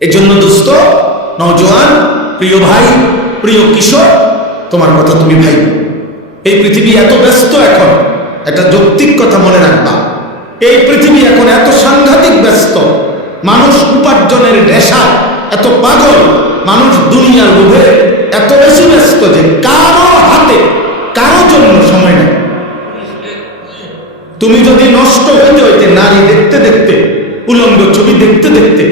এজন্য দোস্ত, নওজোয়ান, প্রিয় ভাই, প্রিয় কিশোর, তোমার কথা তুমি ভাই। এই পৃথিবী এত ব্যস্ত এখন, একটা যৌক্তিক কথা মনে রাখবা, এই পৃথিবী এখন এত সাংঘাতিক ব্যস্ত, মানুষ উপার্জনের নেশা এত পাগল, মানুষ দুনিয়ার লোভে এত বেশি ব্যস্ত যে কারো হাতে কারো জন্য সময় নেই। তুমি যদি নষ্ট হইতে হইতে নারী দেখতে দেখতে, উলঙ্গ ছবি দেখতে দেখতে,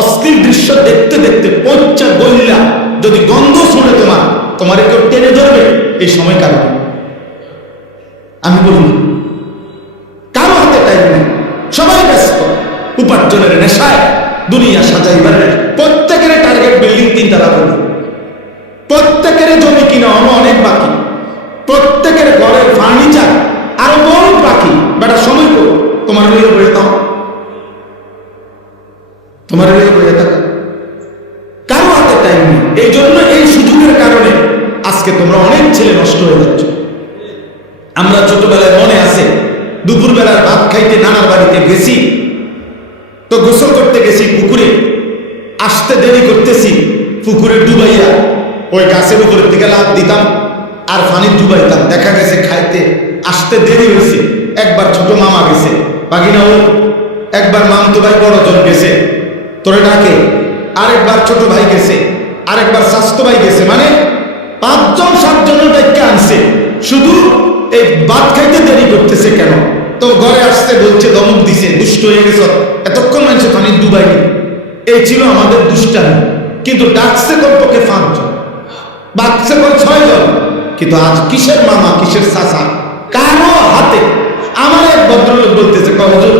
অস্থির দৃশ্য দেখতে দেখতে পঞ্চা গইলা যদি গন্ধ শুনে তোমার কেউ টেনে ধরবে, এই সময় কারো আমি বলি কারো হাতে টাইম নেই, সবাই ব্যস্ত উপার্জনের নেশায়, দুনিয়া সাজাইবার। প্রত্যেকের টার্গেট বিল্ডিং 3 তলা করবে, প্রত্যেকের জমি কিনা অনেক বাকি, প্রত্যেকের ঘরের ফার্নিচার আরো বহু বাকি। বেটা সময় করো, তোমার লইয়া বইয়ে দাও, তোমার লইয়া বইয়ে থাকা, কারো হাতে টাইম নেই। এই জন্য এই সুযোগের কারণে আজকে তোমরা অনেক ছেলে নষ্ট হয়ে যাচ্ছ। আমরা ছোটবেলায় মনে আছে, দুপুরবেলার ভাত খাইতে নানার বাড়িতে গেছি, তো গোসল করতে গেছি পুকুরে, আসতে দেরি করতেছি, পুকুরে ডুবাইয়া ওই গাছের উপরের দিকে লাফ দিতাম আর পানি ডুবাইতাম। দেখা গেছে খাইতে আসতে দেরি হয়েছে, একবার ছোট মামা গেছে, বাগিনা ও একবার মামতো ভাই বড়জন গেছে তোরে ডাকে, আরেকবার ছোট ভাই গেছে, আরেকবার স্বাস্থ্য ভাই গেছে, মানে 5 জন 7 জনের ডাক্কে আনছে, শুধু এই ভাত খাইতে দেরি করতেছে কেন? তো ঘরে আসতে বলছে, ধমক দিছে, দুষ্ট হয়ে গেছ, এতক্ষণ মানুষ পানি ডুবাইনি। এই ছিল আমাদের দুষ্টামি। কিন্তু ডাকছে কমপক্ষে 5 জন, বাচ্চা 6 জন। কিন্তু আজ কিসের মামা, কিসের চাচা, কারো হাতে। আমার এক ভদ্রলোক বলতেছে, হুজুর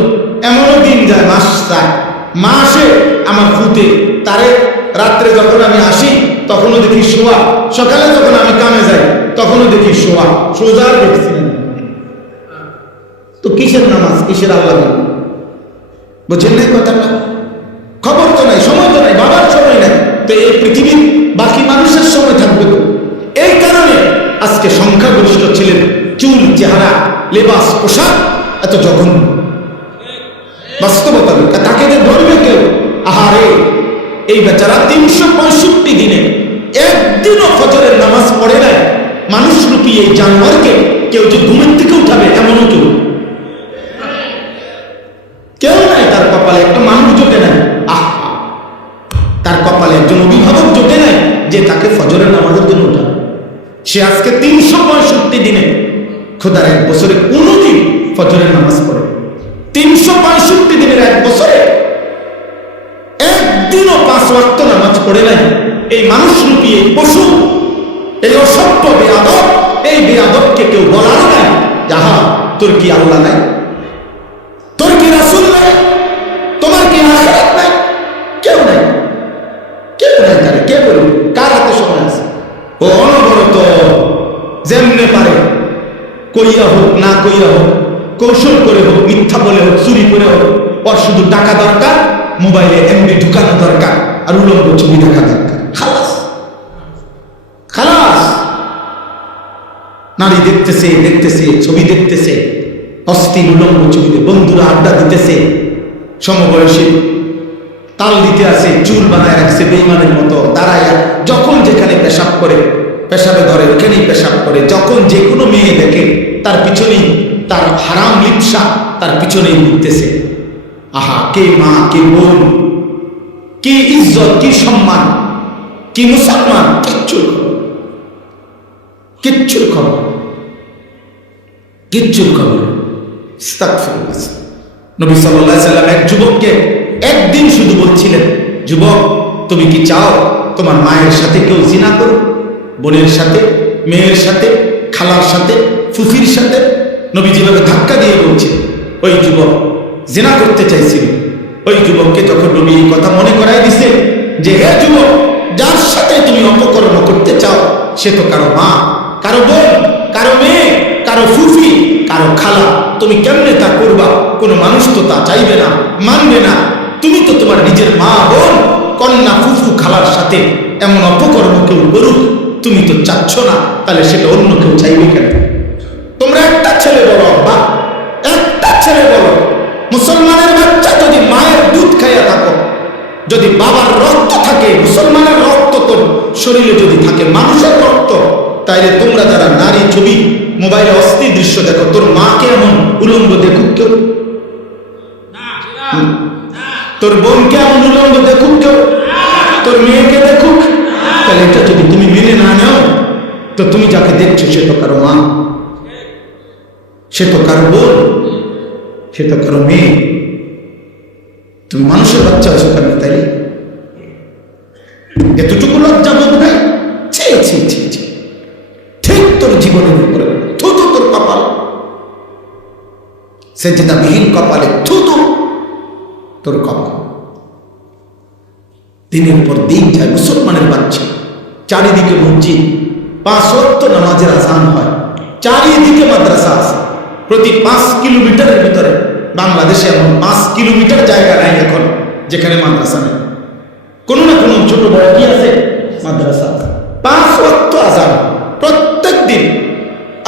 এমনও দিন যায়, মাস যায়, মাসে আমার ফুটে তারে রাত্রে যখন আমি আসি তখনও দেখি শোয়া, সকালে যখন আমি কামে যাই তখনও দেখি শোয়া, সোজার দেখছিলেন। তো কিসের নামাজ, কিসের আল্লাহ, বুঝেন নাই কথাটা? খবর তো নাই, সময় তো নাই, বাবার সময় নাই, তো এই পৃথিবীর বাকি মানুষের সময় থাকবে তো। এই কারণে আজকে সংখ্যাগরিষ্ঠ ছিলেন চুল, চেহারা, লেবাস, পোশাক এত জঘন্য। বাস্তবতা তাকে যে ধরবে কেউ? আহারে, এই বেচারা 365 দিনে একদিনও ফজরের নামাজ পড়ে নাই। মানুষ রূপী এই জানোয়ারকে কেউ যে ঘুমের থেকে উঠাবে এমনও কেউ নাই। তার কপালে একটা মানুষ জোটে নাই, তার কপালে একজন অভিভাবক জোটে নাই যে তাকে ফজরের নামাজের জন্য উঠাবে। সে আজকে 365 দিনে, খোদার 1 বছরে কোনোদিন ফজরের নামাজ পড়ে, 365 দিনের 1 বছরে একদিনও 5 ওয়াক্ত নামাজ পড়ে নাই। এই মানুষ রূপী এই পশু, এই অসভ্য বেয়াদব, এই বেয়াদবকে কেউ বলার নাই, যাহা তোর কি আল্লাহ নাই, তোর কি রাসূল নাই, তোমার কি আখিরাত নাই? কেউ নাই, কেউ নাই। তারে কে বলবে? কার হাতে সময় আছে? ও অনবরত যেমনে পারে, কইয়া হোক না কইয়া হোক, কৌশল করে হোক, মিথ্যা বলে হোক, চুরি করে হোক, ওর শুধু টাকা দরকার, মোবাইলে এমবি ঢুকানো দরকার, আর উলঙ্গ ছবি দেখা দরকার। খালাস খালাস। নারী দেখতেছে, ছবি দেখতেছে, অস্থির উলঙ্গ ছবিতে বন্ধুরা আড্ডা দিতেছে, সমবয়সী তাল দিতে আছে, চুল বানায় রাখছে বেঈমানের মতো দাঁড়াইয়া, যখন যেখানে পেশাব করে, পেশাবে ধরে ওখানেই পেশাব করে, যখন যে কোনো মেয়ে দেখে তার পিছনেই তার হারাম লিপসা, তার পিছনেই ঘুরতেছে। আহা, কে মা, কে বোন, কি ইজ্জত, কি সম্মান, কি মুসলমান, কিচ্ছুর খবর, কিচ্ছুর খবর, কিচ্ছুর খবর। নবী সাল্লাল্লাহু আলাইহি সাল্লাম এক যুবককে একদিন শুধু বলছিলেন, যুবক তুমি কি চাও তোমার মায়ের সাথে কেউ জিনা করুক? বোনের সাথে, মেয়ের সাথে, খালার সাথে, ফুফির সাথে? নবী যেভাবে ধাক্কা দিয়ে বলছে, ওই যুবক জিনা করতে চাইছিল। ওই যুবককে যখন নবী এই কথা মনে করাই দিছে যে, হে যুবক, যার সাথে তুমি অপকর্ম করতে চাও সে তো কারো মা, কারো বোন, কারো মেয়ে, কারো ফুফি, কারো খালা, তুমি কেমনে তা করবা? কোনো মানুষ তো তা চাইবে না, মানবে না। তুমি তো তোমার নিজের মা, বোন, কন্যা, ফুফু, খালার সাথে এমন অপকর্ম কেউ করুক তুমি তো চাচ্ছ না, তাহলে সেটা অন্য কেউ চাইবে কেন? তোমরা একটা ছেলে বলো, আব্বা, একটা ছেলে বলো, মুসলমানের বাচ্চা যদি মায়ের দুধ খাইয়া থাকো, যদি বাবার রক্ত থাকে, মুসলমানের রক্ত তোর শরীরে যদি থাকে, মানুষের রক্ত, তাইলে তোমরা যারা নারী ছবি মোবাইলে অস্থির দৃশ্য দেখো, তোর মাকে এমন উলঙ্গ দেখুক কেউ? তোর বোনকে এমন উলঙ্গ দেখুক কেউ? তোর মেয়েকে দেখুক? তাহলে এটা যদি তুমি মেনে না নাও, তো তুমি যাকে দেখছো সে তো কারো মা, সে তো কারো বোন, সে তো কারো মেয়ে। তুমি মানুষের বাচ্চা আছো কেন? তাই এতটুকু লজ্জা বোধ নাই? ছি ছি ছি ছি, ঠিক তোর জীবনের উপরে থুতু তোর কপাল, সেজদাবিহীন কপালে থুতু তোর কপাল। দিনের পর দিন যায় মুসলমানের বাচ্চা, চারিদিকে মসজিদ, 5 ওয়াক্ত নামাজের আযান হয়, চারিদিকে মাদ্রাসা আছে। প্রতি 5 কিলোমিটারের ভিতরে বাংলাদেশে এমন 5 কিলোমিটার জায়গা নাই এখন যেখানে মাদ্রাসা নেই। কোনো না কোনো ছোট বড় কি আছে? মাদ্রাসা। 5 ওয়াক্ত আযান প্রত্যেক দিন।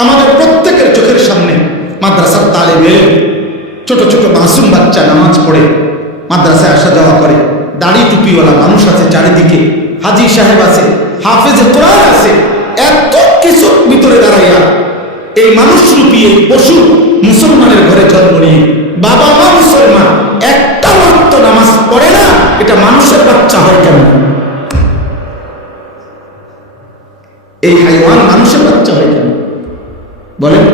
আমাদের প্রত্যেকের চোখের সামনে মাদ্রাসার তালিব ইলম, ছোট ছোট মাসুম বাচ্চা নামাজ পড়ে মাদ্রাসায় আসা যাওয়া করে। দাড়ি টুপিওয়ালা মানুষ আছে চারিদিকে, হাজি সাহেব আছে, হাফেজে কোরআন আছে। এত কিছুর ভিতরে দাঁড়াইয়া এই মানুষরূপী এই পশু মুসলমানের ঘরে জন্ম নিয়ে বাবা মা মুসলমান, একটা ওয়াক্ত নামাজ পড়ে না, এটা মানুষের বাচ্চা হয় কেন? এই হাইওয়ান মানুষের বাচ্চা হয় কেন বলেন?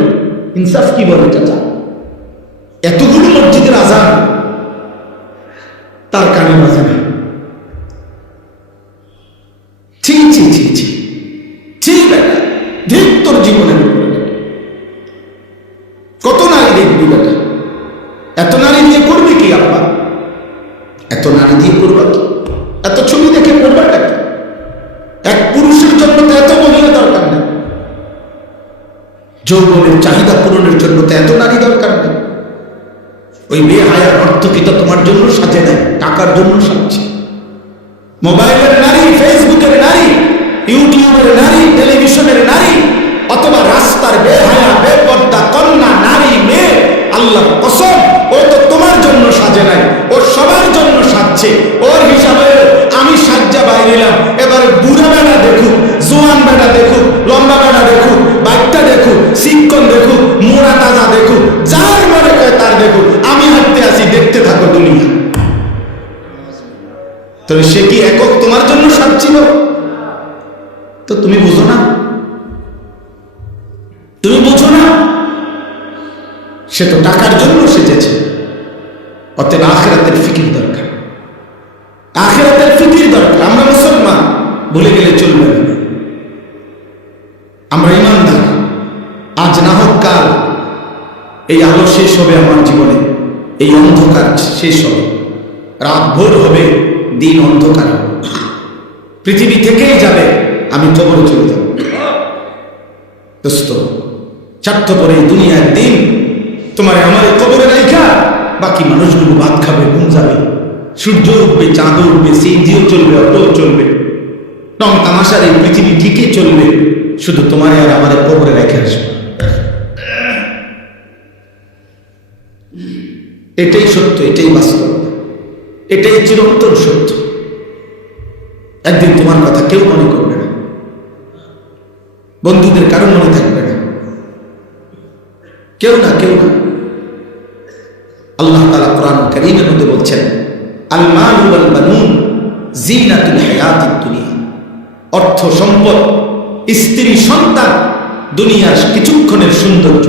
ইনসাফ কি বলে চাচা? এতগুলো মসজিদের আযান তার কানে বাজে না। ছি ছি ছি ছি ছি বেটা, ঠিক তোর জীবনের উপরে। কত নারী দেখবি বেটা? এত নারী দিয়ে করবি কি আব্বা? এত নারী দিয়ে করবা কি? এত ছবি দেখে করবাটা কি? এক পুরুষের জন্য তো এত মহিলা দরকার নেই, যৌবনের চাহিদা পূরণের জন্য তো এত নারী দরকার নেই। ওই বেহায়ার অর্থকিত তোমার জন্য সাজে নাই, টাকার জন্য সাজছে। মোবাইলের নারী, ফেসবুকের নারী, ইউটিউবের নারী, টেলিভিশনের নারী, অথবা রাস্তার বেহায়া বেপর্দা কন্যা নারী মেয়ে, আল্লাহর কসম ও তো তোমার জন্য সাজে নাই, ও সবার জন্য সাজছে। ওর হিসাবে আমি সাজ্জা বাইরিলাম, এবার বুড়া বেড়া দেখুক, জোয়ান বেড়া দেখুক, লম্বা বেড়া দেখুক, বাচ্চা দেখুক, শিক্ষণ দেখুক, মোড়া তাজা দেখুক, যার মনে করে তার দেখুক, আমি হাঁটতে আসি, দেখতে থাকো দুনিয়া। তবে সে কি একক তোমার জন্য সাজছিল? তো তুমি বুঝো না, তুমি বুঝো না, সে তো টাকার জন্য সেজেছে। অতএব আখিরাতের ফিকির দরকার, আখিরাতের ফিকির দরকার। আমরা মুসলমান, ভুলে গেলে চলবে না। আমরা ইমানদার, আজ না হোক কাল এই আলো শেষ হবে আমার জীবনে, এই অন্ধকার শেষ হবে, রাত ভোর হবে, দিন অন্ধকার হবে, পৃথিবী থেকেই যাবে, আমি কবরে চলে যাব। দোস্ত, স্বার্থপর এই দুনিয়ার দিন তোমার আমার কবরে রাইখা বাকি মানুষগুলো ভাত খাবে, ঘুম যাবে, সূর্য উঠবে, চাঁদ উঠবে, সিএনজিও চলবে, অটোও চলবে, রং তামাশার এই পৃথিবী ঠিকই চলবে, শুধু তোমার আর আমার কবরে রেখে আসবে। এটাই সত্য, এটাই বাস্তব, এটাই চিরন্তন সত্য। একদিন তোমার কথা কেউ মনে করবে না, বন্ধুদের কারো মনে থাকবে না, কেউ না কেউ না। আল্লাহ তাআলা কোরআন কারীমের মধ্যে বলছেন, আল মালু ওয়াল বানুন জিনাতুল হায়াতিদ দুনিয়া। অর্থ সম্পদ, স্ত্রী সন্তান দুনিয়ার কিছুক্ষণের সৌন্দর্য।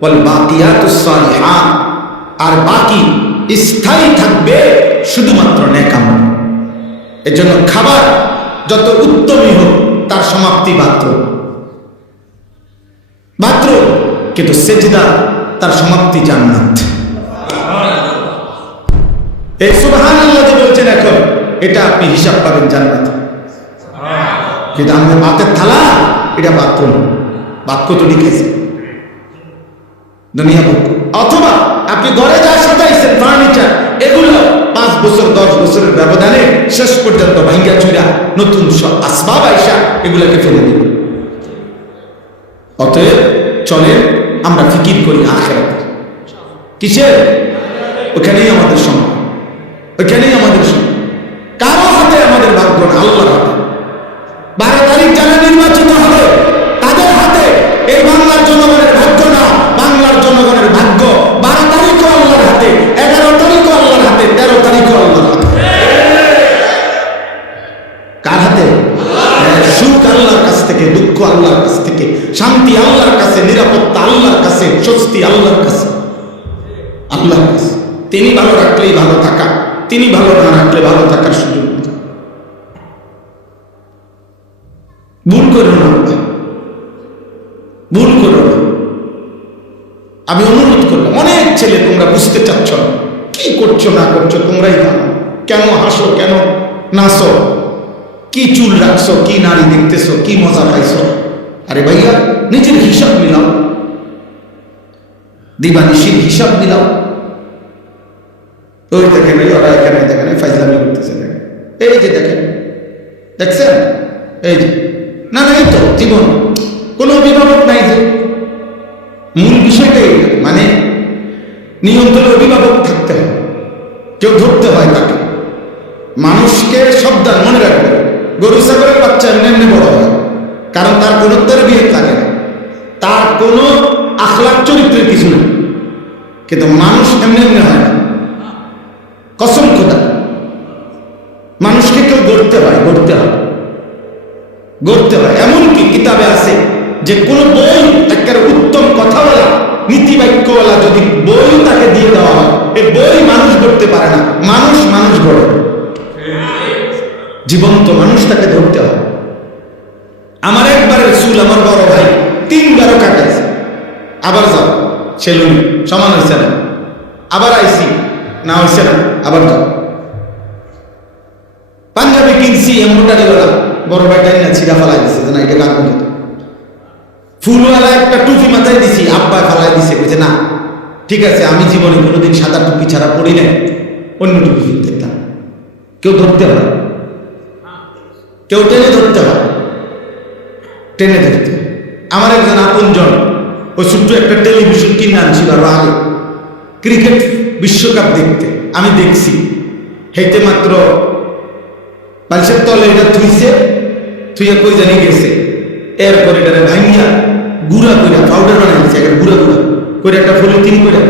ওয়াল বাকিয়াতুস সালিহাত, আর বাকি স্থায়ী থাকবে শুধুমাত্র নেক আমল। এজন্য খাবার যত উত্তমই হোক তার সমাপ্তি বাথরুম, বাথরুম, কিন্তু সেজদা তার সমাপ্তি জান্নাত। এই সুবহানাল্লাহ যে বলছেন এখন, এটা আপনি হিসাব পাবেন জান্নাত। কিন্তু আমাদের ভাতের থালা এটা বাথরুম, বাক্য তো লিখেছে দুনিয়া বুক। অথবা আপনি ঘরে যা সাজাইছেন ফার্নিচার, এগুলো 5 বছর 10 বছরের ব্যবধানে শেষ পর্যন্ত ভাঙ্গা চুরা নতুন সব আসবাব আইসা এগুলোকে ফেলে দিন। অতএব চলেন আমরা ফিকির করি আখিরাতের। কিসের? ওখানেই আমাদের সময়, ওখানেই আমাদের সময়। কারো হাতে আমাদের ভাগ্য না, আল্লাহর হাতে। 12 তারিখ যারা নির্বাচিত হবে তাদের হাতে এই বাংলার জনগণের ভাগ্য না, বাংলার জনগণের ভাগ্য 12 তারিখও আল্লাহর হাতে, 11 তারিখও আল্লাহর হাতে, 13 তারিখও আল্লাহর হাতে। কার হাতে? সুখ আল্লাহর কাছ থেকে, দুঃখ আল্লাহর কাছ থেকে, শান্তি আল্লাহর কাছে, নিরাপত্তা আল্লাহর কাছে, স্বস্তি আল্লাহর কাছে, আল্লাহর কাছে। তিনি ভালো রাখলেই ভালো থাকা, তিনি ভালো না রাখলে ভালো থাকার সুযোগ। ভুল করো না, ভুল করো না। আমি অনুরোধ করলাম, অনেক ছেলে তোমরা বুঝতে চাচ্ছ না, কি করছো না করছো তোমরাই জানো। কেন হাসো, কেন নাচো, কি চুল রাখছো, কি নারী দেখতেছো, কি মজা পাইছো? আরে ভাইয়া, নিজের হিসাব মিলাও, দিবানিশির হিসাব মিলাও। ওই দেখেন, ওরা এখানে দেখেন ফাইজলামি করতেছে, দেখেন এই যে দেখেন, দেখছেন এই যে, না না এই তো জীবন, কোনো অভিভাবক নাই যে। মূল বিষয়টাই মানে নিয়ন্ত্রণে অভিভাবক থাকতে হয়, কেউ ধরতে হয় তাকে। মানুষকে সাবধান মনে রাখবে, গরু ছাগলের বাচ্চা এমনি এমনি বড় হয়, কারণ তার কোনো তারবিয়ত লাগে না, তার কোনো আখলাক চরিত্রের কিছু নেই। কিন্তু মানুষ এমনি এমনি হয় না, কসম খোদা। মানুষকে কেউ গড়তে হয়, গড়তে হয়, গড়তে হয়। এমনকি কিতাবে আছে যে কোন বই একটা উত্তম কথাওয়ালা, নীতিবাক্যওয়ালা যদি বই তাকে দিয়ে দেওয়া হয়, এই বই মানুষ গড়তে পারে না, মানুষ মানুষ গড়ে। জীবন্ত মানুষ তাকে ধরতে হয়। আমার একবারের চুল আমার বড় ভাই 3 বারও কাটাইছে, আবার যাও সেলুনি, সমান হয়েছে না, আবার আইসি না হয়েছে না, আবার যাও। পাঞ্জাবি কিনছি এমব্রয়ডারিওয়ালা, বড় ভাইটাই না ছিঁড়া ফালাই দিছে, যে না এটা গান করতে। ফুলওয়ালা একটা টুপি মাথায় দিছি, আব্বা ফালাই দিছে, বলছে না ঠিক আছে, আমি জীবনে কোনোদিন সাদা টুপি ছাড়া পড়ি নাই, অন্য টুপি কিনতাম। কেউ ধরতে হয়, কেউ টেনে ধরতে হয়, টেনে ধরতে। আমার একজন আপনজন ওই ছোট্ট একটা টেলিভিশন কিনে আনছিল আরো আগে, ক্রিকেট বিশ্বকাপ দেখতে। আমি দেখছি, হেঁটে মাত্র বালিশের তলে এটা থুইছে, থুইয়া কই জানি গেছে, এরপর এটা ভাঙ্গিয়া গুড়া করে পাউডার বানাইছে, একটা গুড়া গুড়া করে একটা পলিথিন করে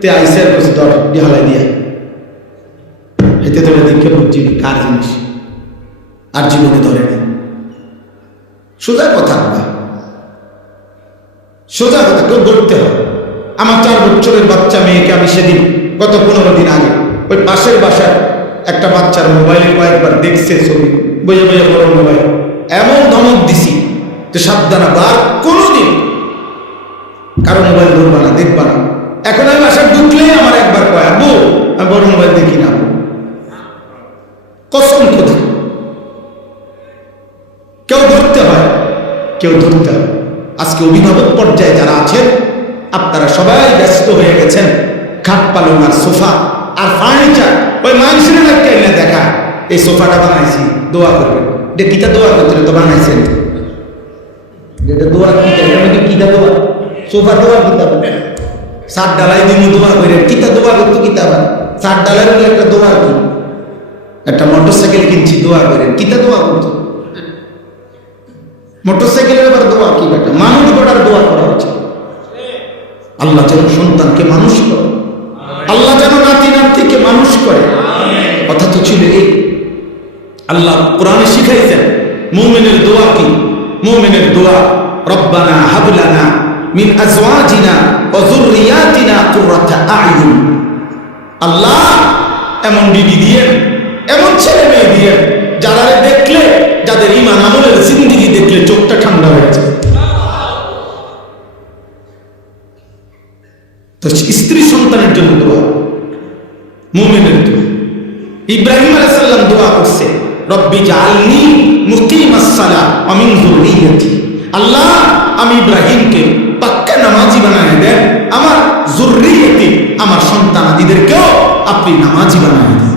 তে আইসে আর কইছে দর হালাই দিয়া। হেঁটে ধরে দেখে বুঝছি কার জিনিস, আর জীবনে ধরে নেই। সোজা কথা, সোজা কথা, কেউ ধরতে হয়। আমার 4 বছরের বাচ্চা মেয়েকে আমি সেদিন গত 15 দিন আগে ওই পাশের বাসার একটা বাচ্চার মোবাইলে কয়েকবার দেখছে ছবি, বইয়ে বইয়ে বড় মোবাইল, এমন ধমক দিছি যে সাবধান, আর কোনোদিন কারো মোবাইল ধরবা না, দেখবা না। এখন আমি বাসায় ঢুকলেই আমার একবার কয়, আব্বু আমি বড় মোবাইল দেখি না, কসম খোদা। কেউ ধরতে হয়, কেউ ধরতে হয়। আজকে অভিভাবক পর্যায়ে যারা আছেন, আপনারা সবাই ব্যস্ত হয়ে গেছেন খাট পালং আর সোফা আর ফার্নিচার। ওই মানুষের একটা এনে দেখা, এই সোফাটা বানাইছি, দোয়া করবেন। এটা কিতা দোয়া করতে তো বানাইছেন, এটা দোয়া কিতা, এটা কিতা দোয়া, সোফা দোয়া কিতা, 7 ডালাই দিন দোয়া করে, কিতা দোয়া করতো কিতা, 7 ডালাই একটা দোয়া করি। একটা মোটরসাইকেল কিনছি, দোয়া করে, কিতা দোয়া করতো, মোটরসাইকেলের আবার দোয়া কি বেটা, মানুষ গড়ার দোয়া করা হচ্ছে। আল্লাহ যেন সন্তানকে মানুষ করে, আল্লাহ যেন নাতি নাতিকে মানুষ করে। কথা তো ছিল এই, আল্লাহ কোরআনে শিখাইছেন মুমিনের দোয়া কি। মুমিনের দোয়া, রব্বানা হাব লানা মিন আজওয়াজিনা ওয়া যুররিয়াতিনা কুররাতা আয়ুন। আল্লাহ এমন বিবি দিয়ে, এমন ছেলে মেয়ে দিয়ে যারা দেখলে, যাদের ঈমান আমলের জিন্দেগি দেখলে চোখটা ঠান্ডা হয়ে যায়। তো স্ত্রী সন্তানের জন্য দোয়া, মুমিনের দোয়া। ইব্রাহিম আলাইহিস সালাম দোয়া করছে, রব্বি জাআলনি মুকিমাস সালাহ ওয়া মিন যুররিয়াতি। আল্লাহ আমি ইব্রাহিমকে পাক্কা নামাজি বানায় দেন, আমার যুররিয়াতি আমার সন্তানাদিদেরকেও আপনি নামাজি বানায় দেন।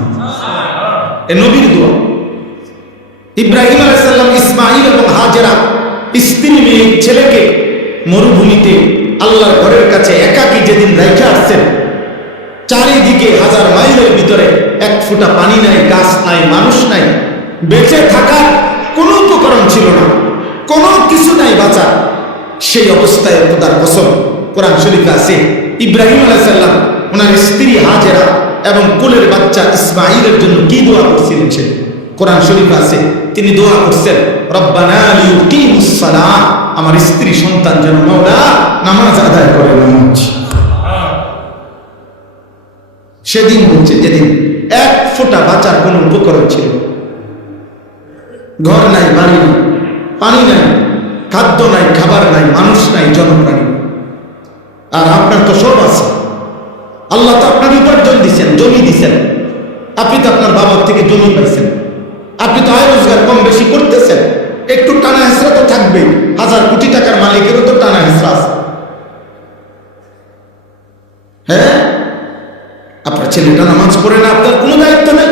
এ নবীর দোয়া। ইব্রাহিম আলাইহিস সালাম ইসমাঈল এবং হাজেরা স্ত্রী মেয়ে ছেলেকে মরুভূমিতে আল্লাহর ঘরের কাছে একাকী যেদিন রেখে আসছেন, চারিদিকে 1000 মাইলের ভিতরে এক ফোঁটা পানি নাই, গাছ নাই, মানুষ নাই, বেঁচে থাকার কোনো উপকরণ ছিল না, কোনো কিছু নাই বাঁচার। সেই অবস্থায় খোদার কসম, কোরআন শরীফে আছে ইব্রাহিম আলাইহিস সালাম ওনার স্ত্রী হাজেরা এবং কোলের বাচ্চা ইসমাঈলের জন্য কি দোয়া করছিলেন। সে কোরআন শরীফে আছে, তিনি দোয়া করছেন রব্বানা লিউকিমুস সালাহ, আমার স্ত্রী সন্তান যেন মাওলা নামাজ আদায় করে। সেদিন হচ্ছে যেদিন এক ফোঁটা বাঁচার কোনো উপকরণ ছিল, ঘর নাই, বাড়ি নাই, পানি নাই, খাদ্য নাই, খাবার নাই, মানুষ নাই, জনপ্রাণী। আর আপনার তো সব আছে, আল্লাহ তো আপনার উপার্জন দিচ্ছেন, জমি দিচ্ছেন, আপনি তো আপনার বাবার থেকে জমি পাইছেন, আপনি তো আয় রোজগার কম বেশি করতেছেন, একটু টানা হেসরা তো থাকবেই। 1000 কোটি টাকার মালিকেরও তো টানা হেসরা আছে। হ্যাঁ, আপনার ছেলেটা নামাজ পড়ে না, আপনার কোনো দায়িত্ব নেই।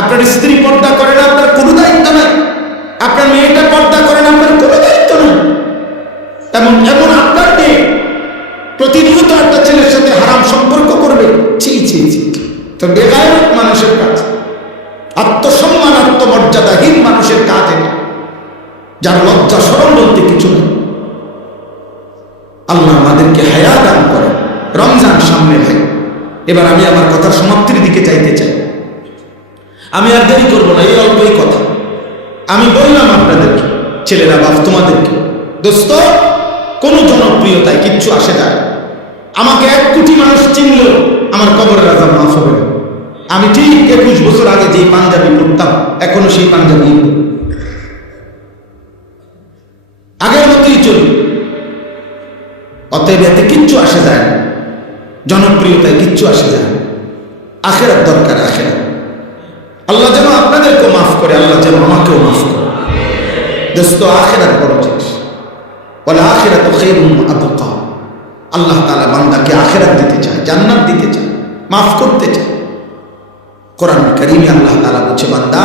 আপনার স্ত্রী পর্দা করে না, আপনার কোনো দায়িত্ব নেই। আপনার মেয়েটা পর্দা করে না, আপনার কোনো দায়িত্ব নেই। এমন আপনার মেয়ে প্রতিনিয়ত একটা ছেলের সাথে হারাম সম্পর্ক করবে, ছি ছি ছি, তো বেগায়রত মানুষের কাজ, আত্মসম্মান আত্মমর্যাদাহীন মানুষের কাজ এটা, যার লজ্জা শরম বলতে কিছু নেই। আল্লাহ আমাদেরকে হায়া দান করে। রমজান সামনে ভাই, এবার আমি আমার কথার সমাপ্তির দিকে যাইতে চাই। আমি আর দেরি করবো না, এই অল্পই কথা আমি বললাম আপনাদেরকে, ছেলেরা বাপ তোমাদেরকে, দোস্ত কোনো জনপ্রিয়তায় কিচ্ছু আসে যায়। আমাকে 1 কোটি মানুষ চিনল, আমার কবরের আযাব মাফ হবে না। আমি ঠিক 21 বছর আগে যেই পাঞ্জাবি পরতাম, এখনো সেই পাঞ্জাবি আগের মতোই চলি। অতএব এতে কিচ্ছু আসে যায় না, জনপ্রিয়তায় কিচ্ছু আসে যায় না। আখিরাত দরকার, আখিরাত। আল্লাহ যেন আপনাদেরকেও মাফ করে, আল্লাহ যেন আমাকেও মাফ করে। দোস্ত আখিরাত বড় জিনিস, ওয়াল আখিরাতু খায়রুন ওয়া আবকা। আল্লাহ তাআলা বান্দাকে আখিরাত দিতে চায়, জান্নাত দিতে চায়, মাফ করতে চায়। কোরআন কারীমে আল্লাহ তাআলা বলছে, বান্দা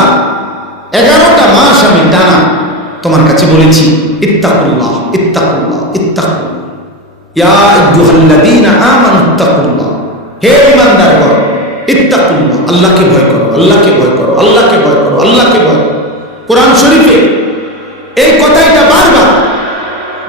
11টা মাস আমি টানা তোমার কাছে বলেছি ইত্তাকুল্লাহ ইত্তাকুল্লাহ ইত্তাকুল্লাহ, ইয়া আইয়ুহাল্লাযীনা আমানু ইত্তাকুল্লাহ, হে ঈমানদারগণ ইত্তাকুল্লাহ, আল্লাহকে ভয় করো, আল্লাহকে ভয় করো, আল্লাহকে ভয় করো, আল্লাহকে ভয় করো। কোরআন শরীফে এই কথাটা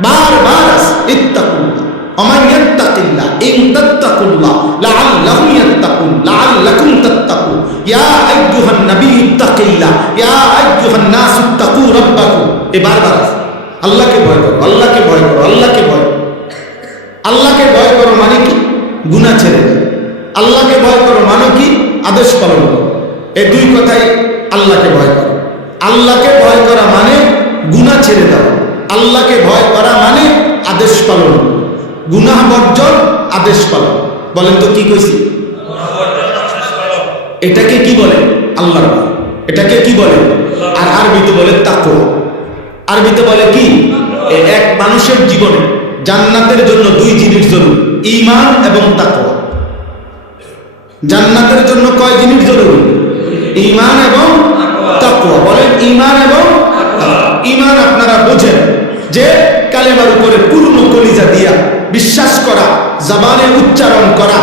বারবার আছে, ইত্তাকুল্লাহ, ওমান ইয়াত্তাকিল্লাহ ইন তাত্তাকুল্লাহ লাআল্লাহুম ইয়াত্তাকুন, লাআল্লাকুম তাত্তাকুন, ইয়া আইয়ুহান নবী ইত্তাকিল্লাহ, ইয়া আইয়ুহান নাস ইত্তাকু রাব্বাকুম। এই বারবার আছে, আল্লাহকে ভয় করো, আল্লাহকে ভয় করো, আল্লাহকে ভয় করো। আল্লাহকে ভয় করো মানে কি? গুনাহ ছেড়ে দাও। আল্লাহকে ভয় করো মানে কি? আদেশ পালন করো। এই 2 কথাই আল্লাহকে ভয় করো। আল্লাহকে ভয় করা মানে গুনাহ ছেড়ে দাও, আল্লাহকে ভয় করা মানে আদেশ পালন, গুনাহ বর্জন, আদেশ পালন। বলেন তো কি কইছি? এটাকে কি বলে? আল্লাহর ভয়। এটাকে কি বলে? আর আরবিতে বলে তাকওয়া। আরবিতে বলে কি? এক মানুষের জীবনে জান্নাতের জন্য 2 জিনিস জরুরি, ঈমান এবং তাকওয়া। জান্নাতের জন্য কয় জিনিস জরুরি? ঈমান এবং তাকওয়া। বলেন ঈমান এবং তাকওয়া। ঈমান আপনারা বোঝেন যে কালেমার উপরে পূর্ণ কলিজা দিয়া বিশ্বাস করা, জবানে উচ্চারণ করা,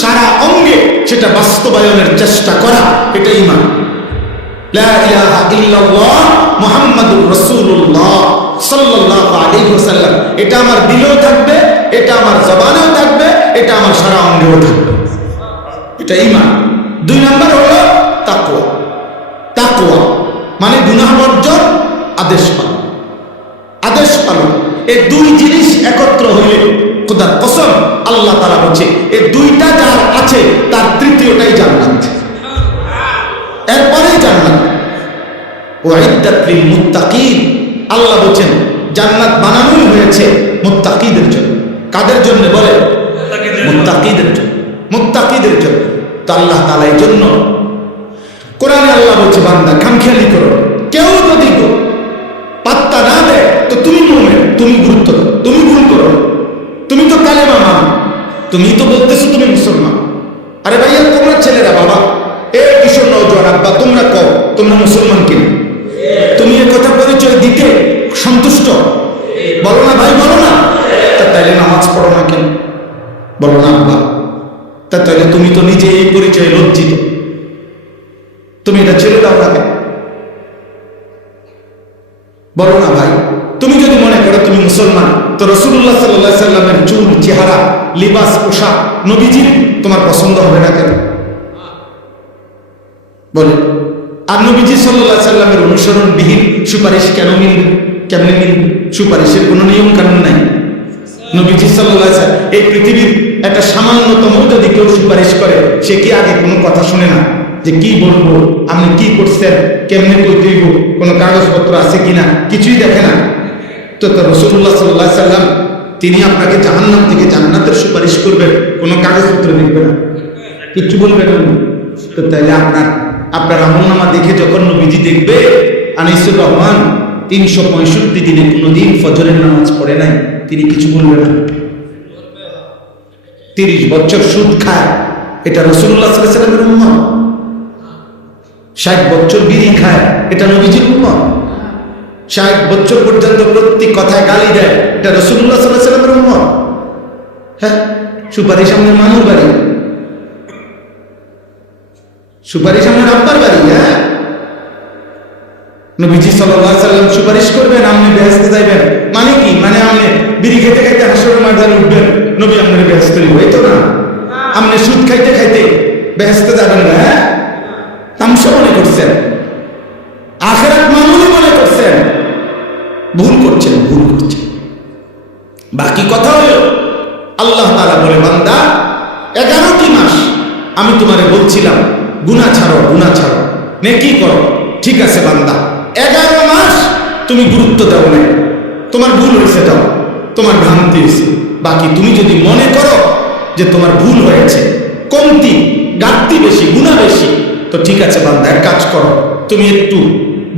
সারা অঙ্গে সেটা বাস্তবায়নের চেষ্টা করা, এটা ঈমান। লা ইলাহা ইল্লাল্লাহ মুহাম্মাদুর রাসূলুল্লাহ সাল্লাল্লাহু আলাইহি ওয়াসাল্লাম, এটা আমার দিলেও থাকবে, এটা আমার জবানেও থাকবে, এটা আমার সারা অঙ্গেও থাকবে, এটা ঈমান। 2 নাম্বার হলো তাকওয়া। তাকওয়া মানে গুনাহ বর্জন, আদেশ পালন। আদেশ পালন, এই 2 জিনিস একত্র হইলে খোদার কসম আল্লাহ তাআলা বলছে এই 2টা যার আছে তার তৃতীয়টাই জান্নাত, এরপরেই জান্নাত। ওয়াইদ্দাত লিল মুত্তাকিন, আল্লাহ বলেন জান্নাত বানানোই হয়েছে মুত্তাকিদের জন্য। কাদের জন্য বলে? মুত্তাকিদের জন্য, মুত্তাকিদের জন্য। তো আল্লাহ তাআলা এই জন্য কোরআনে আল্লাহ বলছে, বান্দা খামখেয়ালি করো, কেউ যদি পাত্তা না দেয় তো তুমি মুমিন, তুমি গুরুত্ব দাও, তুমি ভুল করো, তুমি তো কালেমা মানো, তুমি তো বলতেছো তুমি মুসলমান। আরে ভাইয়া তোমরা ছেলেরা, বাবা এই কিশোর নওজোয়ান আব্বা, তোমরা কও তোমরা মুসলমান কিনা? তুমি এ কথা পরিচয় দিতে সন্তুষ্ট? বলো না ভাই, বলো না। তাইলে নামাজ পড়ো না কেন? বলো না আব্বা। তাহলে তুমি তো নিজে এই পরিচয়ে লজ্জিত, তুমি এটা ছেড়ে দাও না কেন? বলো না ভাই, তুমি যদি মনে করো তুমি মুসলমান, তো রাসূলুল্লাহ সাল্লাল্লাহু আলাইহি সাল্লামের চুল, চেহারা, লিবাস, পোশাক, নবীজির তোমার পছন্দ হবে না কেন? বলে। আর নবীজি সাল্লাল্লাহু আলাইহি সাল্লামের অনুসরণবিহীন সুপারিশ কেন মিলবে? কেমনে মিলবে? সুপারিশের কোনো নিয়ম কানুন নাই। নবীজি সাল্লাল্লাহু আলাইহি সাল্লাম এই পৃথিবীর একটা সামান্যতম যদি কেউ সুপারিশ করে, সে কি আগে কোনো কথা শুনে না যে কি বলবো, আপনি কি করছেন, কেমনে করতে হইব, কোনো কাগজপত্র আছে কিনা, কিছুই দেখে না। তো রাসূলুল্লাহ সাল্লাল্লাহু আলাইহি সাল্লাম তিনি আপনাকে জাহান্নাম থেকে জান্নাতের সুপারিশ করবেন, কোনো কাগজপত্র দেখবে না, কিচ্ছু বলবে না। তো তাইলে আপনার আমলনামা দেখে যখন নবীজি দেখবে আনিসুর রহমান 365 দিনে কোনোদিন ফজরের নামাজ পড়ে নাই, তিনি কিছু বলবেন না। 30 বছর সুদ খায়, এটা রাসূলুল্লাহ সাল্লাল্লাহু আলাইহি সাল্লামের উম্মত। 60 বছর বিড়ি খায়, এটা নবীজির উম্মত। 60 বছর পর্যন্ত প্রত্যেক কথায় গালি দেয়, এটা রাসূলুল্লাহ সাল্লাল্লাহু আলাইহি সাল্লামের উম্মত। হ্যাঁ, সুপারিশ সামনে মানুর বাড়ি, সুপারিশ আমার আব্বার বাড়ি। হ্যাঁ, নবীজি সাল্লাল্লাহু আলাইহি সাল্লাম সুপারিশ করবেন, আপনি বেহেশতে যাইবেন। মানে কি? মানে আপনি বিড়ি খেতে খাইতে হাসরের ময়দানে উঠবেন, নবী আপনার বেহেশতে নিব, এই তো না? আপনি সুদ খাইতে খাইতে বেহেশতে যাবেন না? হ্যাঁ, তামসা মনে করছেন, আখিরাত মামুলি মনে করছেন, ভুল করছেন, ভুল করছেন। বাকি কথা হলো আল্লাহ তাআলা বলে, বান্দা 11টি মাস আমি তোমারে বলছিলাম গুনাহ ছাড়ো, গুনাহ ছাড়ো, নেকি করো। ঠিক আছে বান্দা, 11 মাস তুমি গুরুত্ব দাও না, তোমার ভুল হয়েছে, দাও, তোমার ভ্রান্তি হয়েছে। বাকি তুমি যদি মনে করো যে তোমার ভুল হয়েছে, কমতি, ঘাটতি বেশি, গুনাহ বেশি, তো ঠিক আছে বান্দা, এক কাজ করো, তুমি একটু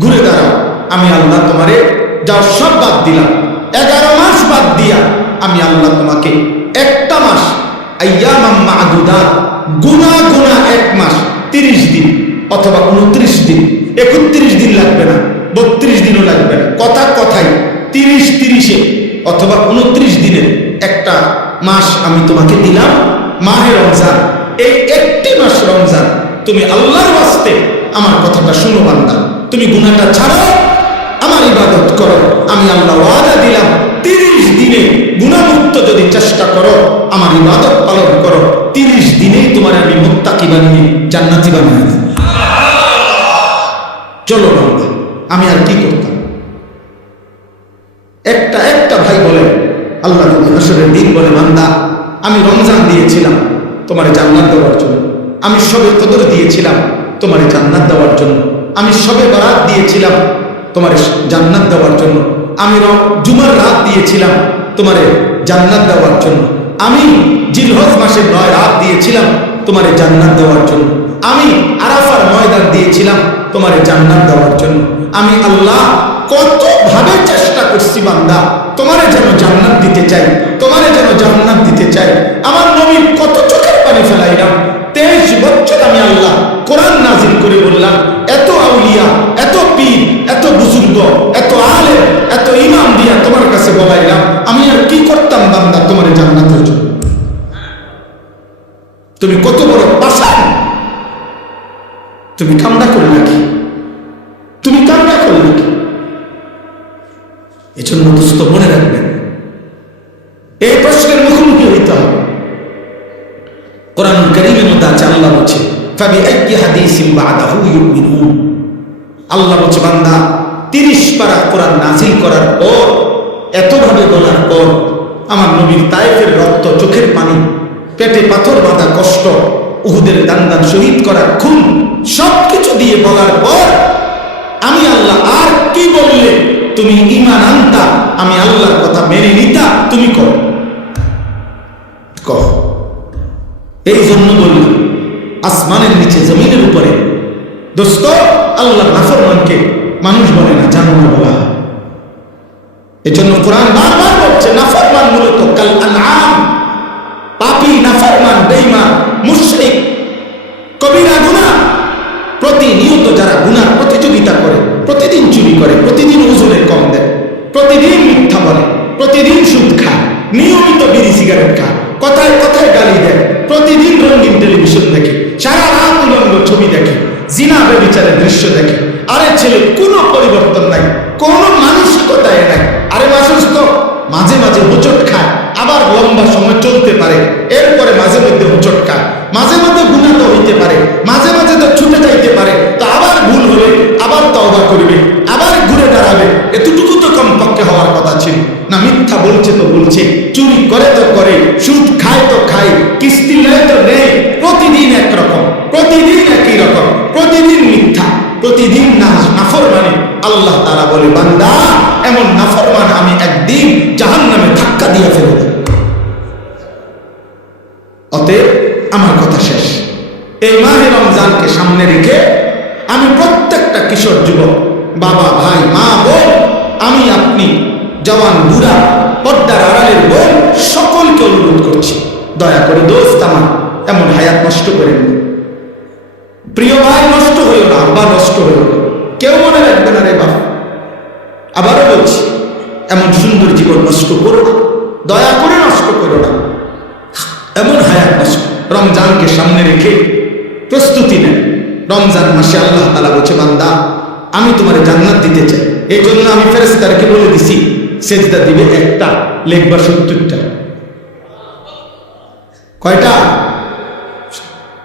ঘুরে দাঁড়াও, আমি আল্লাহ তোমারে যাও সব বাদ দিলাম। 11 মাস বাদ দিয়া আমি আল্লাহ তোমাকে একটা মাস, আইয়ামাম মা'দুদাত, গুনাহ 1 মাস, 30 দিন অথবা 29 দিন, 31 দিন লাগবে না, 32 দিনও লাগবে না, কথাই 30 অথবা 29 দিনের একটা মাস আমি তোমাকে দিলাম, মাহে রমজান। এই একটি মাস রমজান তুমি আল্লাহর ওয়াস্তে আমার কথাটা শুনো বান্দা, তুমি গুনাহটা ছাড়ো, আমার ইবাদত করো। আমি আল্লাহ ওয়াদা দিলাম 30 দিনে গুনাহমুক্ত যদি চেষ্টা করো, আমার ইবাদত পালন করো, 30 দিনেই তোমার আমি মুত্তাকি বানিয়ে জান্নাতি বানিয়ে দেব। চলো বান্দা, আমি আর কি করতাম? একটা ভাই বলে, আল্লাহ নবী হাসরের দিন বলে, বান্দা আমি রমজান দিয়েছিলাম তোমারে জান্নাত দেওয়ার জন্য, আমি শবে কদর দিয়েছিলাম তোমারে জান্নাত দেওয়ার জন্য, আমি শবে বরাত দিয়েছিলাম তোমারে জান্নাত দেওয়ার জন্য, আমি জুমার রাত দিয়েছিলাম তোমারে জান্নাত দেওয়ার জন্য, আমি জিলহজ মাসের 9 রাত দিয়েছিলাম তোমারে জান্নাত দেওয়ার জন্য, আমি আরাফার ময়দান দিয়েছিলাম তোমারে জান্নাত দেওয়ার জন্য। আমি আল্লাহ কত ভাবে চেষ্টা করছি বান্দা তোমারে যেন জান্নাত দিতে চাই, তোমারে যেন জান্নাত দিতে চাই। আমার নবীর কত চোখের পানি ফেলাইলাম। 23 বছর আমি আল্লাহ কোরআন নাজিল করে বললাম, এত আউলিয়া, এত পীর, এত বুজুর্গ, এত আলেম, এত ইমাম দিয়া তোমার কাছে বলাইলাম, আমি আর কি করতাম বান্দা তোমারে জান্নাতের জন্য? তুমি কত বড় পাষাণ, তুমি কামনা করলে কি? তুমি কামনা করলে কি? এজন্য দোস্ত মনে রাখবেন, এই প্রশ্নের মুখোমুখি হইতে হবে। কোরআন কারীমের মধ্যে আছে, আল্লাহ বলছে, ফাবিআইয়ি হাদিসিন বা'দাহু ইউমিনুন। আল্লাহ বলছে, বান্দা 30 পারা কোরআন নাজিল করার পর, এতভাবে বলার পর, আমার নবীর তায়েফের রক্ত, চোখের পানি, পেটে পাথর বাঁধা কষ্ট, উহুদের দান শহীদ করা খুন, সবকিছু দিয়ে বলার পর আমি আল্লাহ আর কি বললে তুমি ঈমান আনতা, আমি আল্লাহর কথা মেনে নিতা, তুমি কর। এই জন্য বললাম, আসমানের নিচে জমিনের উপরে দোস্ত, আল্লাহর নাফরমানকে মানুষ বলে না, জানোয়ার বলা হয়। এজন্য কোরআন বারবার বলছে, নাফরমান মূলত কাল আনআম, পাপী, নাফরমান, বেঈমান, মুশরিক, কবিরা গুনাহ, প্রতিনিয়ত যারা গুনার প্রতিযোগিতা করে, প্রতিদিন চুরি করে, প্রতিদিন ওজনে কম দেয়, প্রতিদিন মিথ্যা বলে, প্রতিদিন সুদ খায়, নিয়মিত বিড়ি সিগারেট খায়, কথায় কথায় গালি দেয়, প্রতিদিন রঙিন ছেলে কোনো পরিবর্তন নাই, কোনো মানসিকতায় নাই। আরে মানুষ তো মাঝে মাঝে হোঁচট খায়, আবার লম্বা সময় চলতে পারে, এরপরে মাঝে মধ্যে হোঁচট খায়, মাঝে মধ্যে গুনাহ তো হইতে পারে, মাঝে মাঝে তো ছুটে যাইতে পারে, তো আবার ভুল হলে আবার তওবা করবে, আবার ঘুরে দাঁড়াবে। এতটুকু তো কমপক্ষে হওয়ার কথা ছিল না? মিথ্যা বলছে তো বলছে, চুরি করে তো করে, সুদ খায় তো খায়, কিস্তি নেয় তো নেয়, প্রতিদিন একরকম, প্রতিদিন একই রকম, প্রতিদিন মিথ্যা, প্রতিদিন নাফরমানি। আল্লাহ তাআলা বলে, বান্দা এমন নাফরমান আমি একদিন জাহান্নামে ধাক্কা দিয়ে ফেলব। অতএব আমার কথা শেষ। এই মাহে রমজানকে সামনে রেখে আমি প্রত্যেকটা কিশোর যুবক, বাবা, ভাই, মা, বোন, আমি, আপনি, জওয়ান, বুড়া, পর্দার আড়ালের বোন, সকলকে অনুরোধ করছি, দয়া করে দোস্ত আমার এমন হায়াত নষ্ট করেন না। প্রিয় ভাই, নষ্ট হইও না, আব্বা নষ্ট হইও না, কেউ মনে রাখবে না রে বাপ। আবারও বলছি, এমন সুন্দর জীবন নষ্ট করো না, দয়া করে নষ্ট করো না। এমন হায়াত নষ্ট, রমজানকে সামনে রেখে প্রস্তুতি নেন। রমজান মাসে আল্লাহ তাআলা বলছে, বান্দা আমি তোমার জান্নাত দিতে চাই, এই জন্য আমি ফেরেশতাদেরকে বলে দিছি সেজদা দিবে একটা, লিখবা 70টা। কয়টা?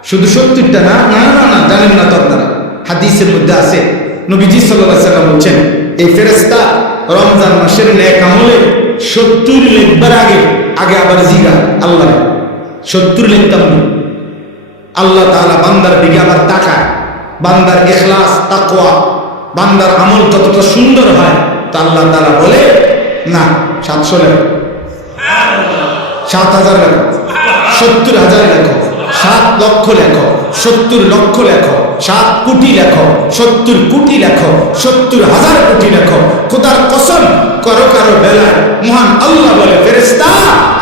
শুধু 70টা না, না না না, জানেন না তো আপনারা, হাদিসের মধ্যে আছে, নবীজি সাল্লাল্লাহু আলাইহি ওয়াসাল্লাম বলছেন, এই ফেরেশতা রমজান মাসের নেক আমলে 70 লিখবার আগে আবার জিগা আল্লাহ 70 লিখতাম না। আল্লাহ তাআলা বান্দার দিকে আবার তাকায়, বান্দার ইখলাস, তাকওয়া, বান্দার আমল যতটা সুন্দর হয়, তা আল্লাহ তাআলা বলে, না 700 লেখো, 7000 লেখো, 70,000 লেখো, 7 লক্ষ লেখো, 70 লক্ষ লেখো, 7 কোটি লেখো, 70 কোটি লেখো, 70,000 কোটি লেখো। খোদার কসম, কারো কারো বেলায় মহান আল্লাহ বলে, ফেরেশতা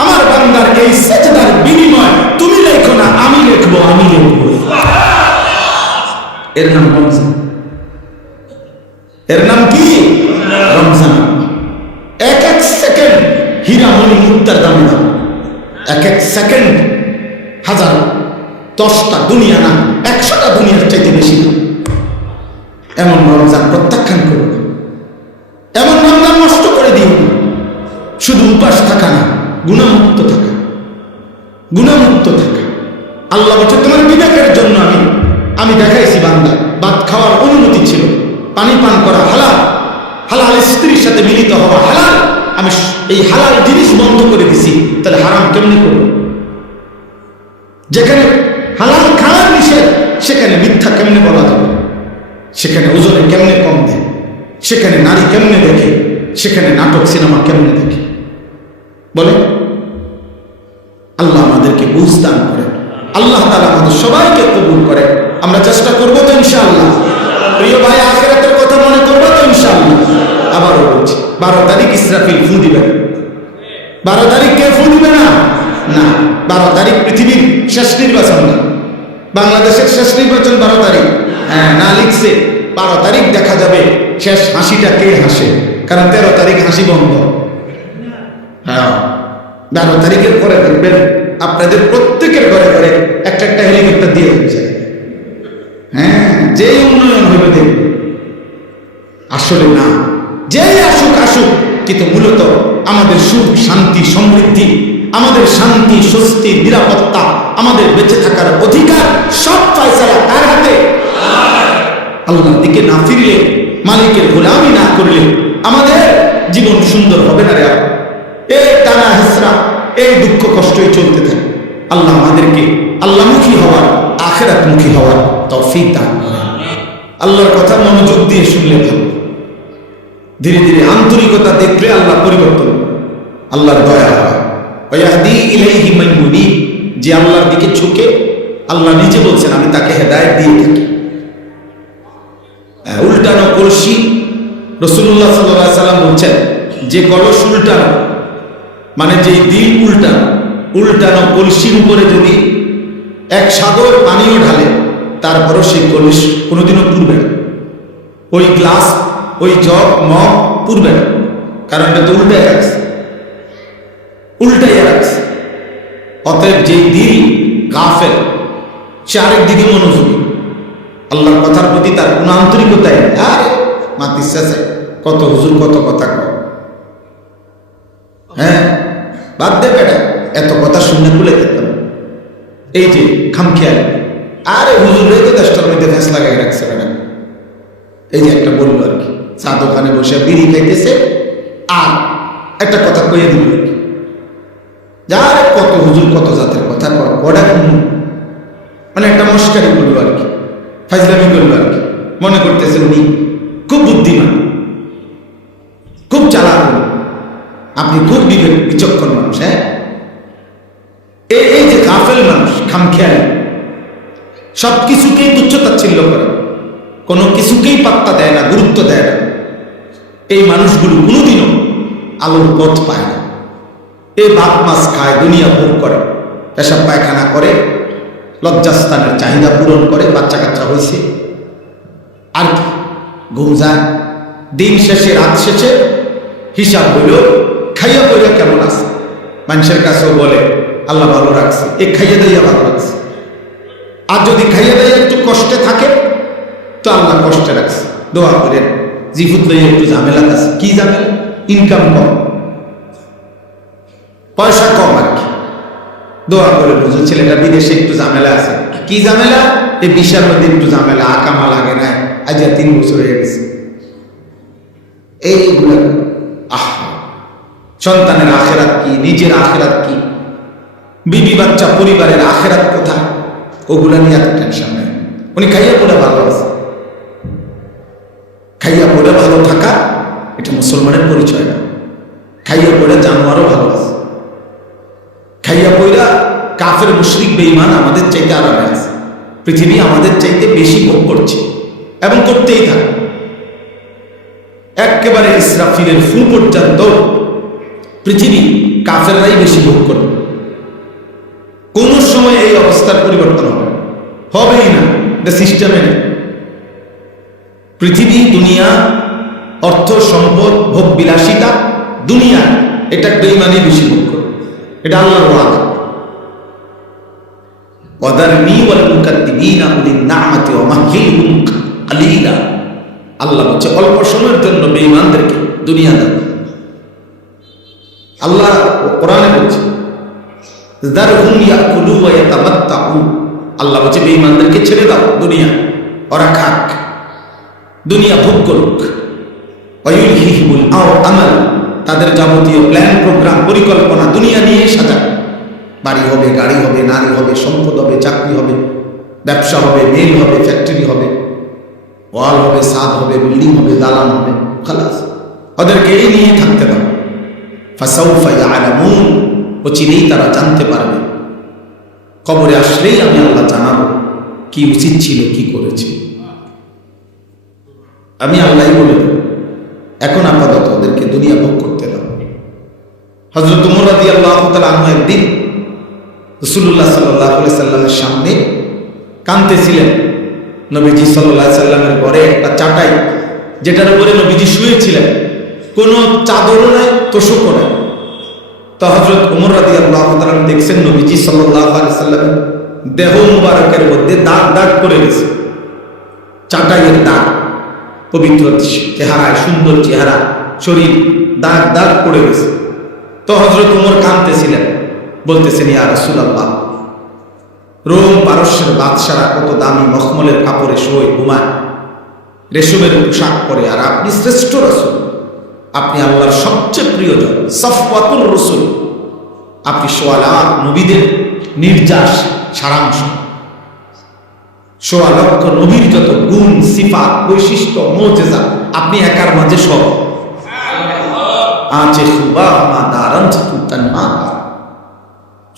আমার বান্দার এই সেজদার বিনিময় তুমি লেখো না, আমি লিখবো, আমি লিখবো। এর নাম রমজান। এর নাম কি? রমজান। এক এক সেকেন্ড হীরা মণি মুক্তার দামে দাম, এক এক সেকেন্ড হাজার, 10টা দুনিয়া না, 100টা দুনিয়ার চাইতে বেশি না। এমন রমজান প্রত্যাখ্যান করো না, এমন রমজান নষ্ট করে দিও না। শুধু উপাস থাকা না, গুণামুক্ত থাকা, গুণামুক্ত থাকা। আল্লাহ বলছে, তোমার বিবেকের জন্য আমি দেখাইছি বান্দা, ভাত খাওয়ার অনুমতি ছিল, পানি পান করা হালাল, হালাল স্ত্রীর সাথে মিলিত হওয়া হালাল, আমি এই হালাল জিনিস বন্ধ করে দিছি, তাহলে হারাম কেমনি করবো? যেখানে হালাল খাওয়ার নিষেধ, সেখানে মিথ্যা কেমনে বলা যাবে? সেখানে ওজনে কেমনে কম দেয়? সেখানে নারী কেমনে দেখে? সেখানে নাটক সিনেমা কেমনে দেখে? বলে আল্লাহ আমাদেরকে বুঝ দান করে, আল্লাহ তাআলা আমাদের সবাইকে কবুল করে। আমরা চেষ্টা করবো তো ইনশাআল্লাহ। প্রিয় ভাই, আখিরাতের কথা মনে করবো তো ইনশাআল্লাহ। আবারও বলছি, 12 তারিখ ইসরাফিল ফু দিবেন। 12 তারিখ কে ফু দিবে না? না, 12 তারিখ পৃথিবীর শেষ নির্বাচন না, বাংলাদেশের শেষ নির্বাচন 12 তারিখ। হ্যাঁ, না লিখছে 12 তারিখ দেখা যাবে শেষ হাসিটা কে হাসে, কারণ 13 তারিখ হাসি বন্ধ। হ্যাঁ, 12 তারিখের পরে দেখবেন আপনাদের প্রত্যেকের ঘরে ঘরে একটা একটা হেলিকপ্টার দিয়ে হচ্ছে। হ্যাঁ, যেই উন্নয়ন হইবে দেখবে। আসলে না, যেই আসুক আসুক, কিন্তু মূলত আমাদের সুখ, শান্তি, সমৃদ্ধি, আমাদের শান্তি, স্বস্তি, নিরাপত্তা, আমাদের বেঁচে থাকার অধিকার সব ফয়সালা কার হাতে? আল্লাহর দিকে না ফিরলে, মালিকের গোলামি না করলে আমাদের জীবন সুন্দর হবে না রে। এই টানা হেসরা, এই দুঃখ কষ্টই চলতে থাকে। আল্লাহ আমাদেরকে আল্লাহমুখী হওয়ার, আখিরাতমুখী হওয়ার তৌফিক দান করেন। আল্লাহর কথা মনোযোগ দিয়ে শুনলে ভালো, ধীরে ধীরে আন্তরিকতা দেখলে আল্লাহ পরিবর্তন, আল্লাহর দয়া হয়। ওয়াহদি ইলাইহি মান ইউনিব, যে আল্লাহর দিকে ঝুঁকে, আল্লাহ নিজে বলছেন আমি তাকে হেদায়েত দিয়ে থাকি। উল্টানো কলসি, রাসূলুল্লাহ সাল্লাল্লাহু আলাইহি ওয়াসাল্লাম বলছেন, যে কলস উল্টানো, মানে যে দিল উল্টানো, উল্টানো কলসির উপরে যদি এক সাগর পানিও ঢালে, তারপরও সেই কলস কোনোদিনও পুড়বে না। ওই গ্লাস, ওই জগ, মগ পুড়বে না, কারণ এটা তো উল্টাই রাখছে, উল্টাইয়া রাখছে। অতএব যে দিল গাফেল, সে আরেক দিকে মনোযোগী, আল্লাহর কথার প্রতি তার কোনো আন্তরিকতাই, আর মাতির শেষে কত হুজুর কত কথা কয়। হ্যাঁ, বাদ দে বেটা, এত কথা শুনে ভুলে যেতাম। এই যে খামখেয়াল, আরে হুজুর রে তো দেশটার মধ্যে ফ্যাঁস লাগাই রাখছে বেটা। এই যে একটা বললো আর কি, চা দোকানে বসে বিড়ি খাইতেছে আর একটা কথা কইয়ে দিল আর কি, যার কত হুজুর কত জাতের কথা কটা, মানে একটা মস্কারি করলো আর কি, ফাইজলামি করলো আর কি। মনে করতেছে উনি খুব বুদ্ধিমান, খুব চালাক, আপনি খুব বিচক্ষণ মানুষ। হ্যাঁ, এই যে গাফেল মানুষ, খামখেয়াল, সব কিছুকেই তুচ্ছতাচ্ছিল্য করে, কোনো কিছুকেই পাত্তা দেয় না, গুরুত্ব দেয় না, এই মানুষগুলো কোনোদিনও আলোর পথ পায় না। এই ভাত মাছ খায়, দুনিয়া ভোগ করে, পেশাব পায়খানা করে, লজ্জাস্থানের চাহিদা পূরণ করে, বাচ্চা কাচ্চা হয়েছে, আর কি ঘুম যায়। দিন শেষে, রাত শেষে হিসাব হইল খাইয়া পইয়া কেমন আছে, মানুষের কাছেও বলে আল্লাহ ভালো রাখছে, এ খাইয়া দাইয়া ভালো রাখছে। আর যদি খাইয়া দাইয়া একটু কষ্টে থাকে তো আল্লাহ কষ্টে রাখছে, দোয়া করেন। জিফুত লইয়া একটু ঝামেলা আছে, কি ঝামেলা? ইনকাম কম, পয়সা কম আর কি, দোয়া করে বুঝুন ছেলেটা বিদেশে একটু ঝামেলা আছে, কি ঝামেলা? এই বিশার মধ্যে একটু ঝামেলা, আকামা লাগে না, আজ 3 বছর হয়ে গেছে। এইগুলো সন্তানের আখেরাত কি, নিজের আখেরাত কি, বিবি বাচ্চা পরিবারের আখেরাত কোথায়, ওগুলা নিয়ে এত টেনশন নেই। উনি খাইয়া পড়ে ভালো আছে। খাইয়া পড়ে ভালো থাকা এটা মুসলমানের পরিচয় না। খাইয়া পড়ে জানোয়ারও ভালো আছে। খাইয়া পড়া কাফের মুশরিক বেঈমান আমাদের চাইতে আরামে আছে। পৃথিবী আমাদের চাইতে বেশি ভোগ করছে এবং করতেই থাকে। একেবারে ইসরাফিলের ফুল পর্যন্ত পৃথিবী কাফেররাই বেশি ভোগ করবে। কোন সময় এই অবস্থার পরিবর্তন হবেই না, এটা সিস্টেমে নেই। পৃথিবী, দুনিয়া, অর্থ সম্পদ, ভোগ বিলাসিতা, দুনিয়া, এটা বেঈমানি বেশি ভোগ করবে। এটা আল্লাহর ওয়াদা। ওয়াদারনি ওয়াল মুকাদ্দিবিনা উলিন নি'মাতি ওয়া মাহহিলহুম কালিলা। আল্লাহ বলছে অল্প সময়ের জন্য বেঈমানদেরকে দুনিয়া দাও। আল্লাহ কোরআনে বলছে যারহুম ইয়াকুলু ওয়া ইয়াতামাত্তাউ। আল্লাহ বলছে বেঈমানদেরকে ছেড়ে দাও, দুনিয়া ওরা খাক, দুনিয়া ভোগ করুক। ওয়ায়ুলহিহিমুল আমাল, তাদের যাবতীয় প্ল্যান প্রোগ্রাম পরিকল্পনা দুনিয়া নিয়ে সাজাক। বাড়ি হবে, গাড়ি হবে, নারী হবে, সম্পদ হবে, চাকরি হবে, ব্যবসা হবে, মেল হবে, ফ্যাক্টরি হবে, ওয়াল হবে, ছাদ হবে, বিল্ডিং হবে, দালান হবে, খালাস। ওদেরকে এই নিয়ে থাকতে দাও। ফাসাউফা ইয়ালামুন, চিনেই তারা জানতে পারবে। কবরে আসলেই আমি আল্লাহ জানাবো কি উচিত ছিল, কি করেছে, আমি আল্লাহই বলে দেব। এখন আপাতত ওদেরকে দুনিয়া ভোগ করতে দাও। হযরত ওমর রাদিয়াল্লাহু তাআলা আনহু একদিন রাসূলুল্লাহ সাল্লাল্লাহু আলাইহি সাল্লামের সামনে কাঁদতেছিলেন। নবীজি সাল্লাল্লাহু আলাইহি সাল্লামের ঘরে একটা চাটাই, যেটার উপরে নবীজি শুয়েছিলেন, কোনো চাদরও নাই, তোশকও নাই। তো হযরত ওমর রাদিয়াল্লাহু তাআলা দেখছেন নবীজি সাল্লাল্লাহু আলাইহি সাল্লামের দেহ মুবারকের মধ্যে দাগ দাগ পড়ে গেছে, চাটাইয়ের দাগ। পবিত্র চেহারায়, সুন্দর চেহারা, শরীর দাগ দাগ পড়ে গেছে। তো হযরত ওমর কাঁদতেছিলেন, বলতেছেন ইয়া রাসূলুল্লাহ, রোম পারস্যের বাদশারা কত দামি মখমলের কাপড়ে শোয়, ঘুমায়, রেশমের পোশাক পরে, আর আপনি শ্রেষ্ঠ রাসূল, আপনি আল্লাহর সবচেয়ে প্রিয়জন, সফওয়াতুর রাসূল, আপনি সোয়া লাখ নবীদের নির্যাস সারাংশ। ১৬ লক্ষ নবীর যত গুণ, সিফাত, বৈশিষ্ট্য, মুজিজা আপনি একার মাঝে সব আছে।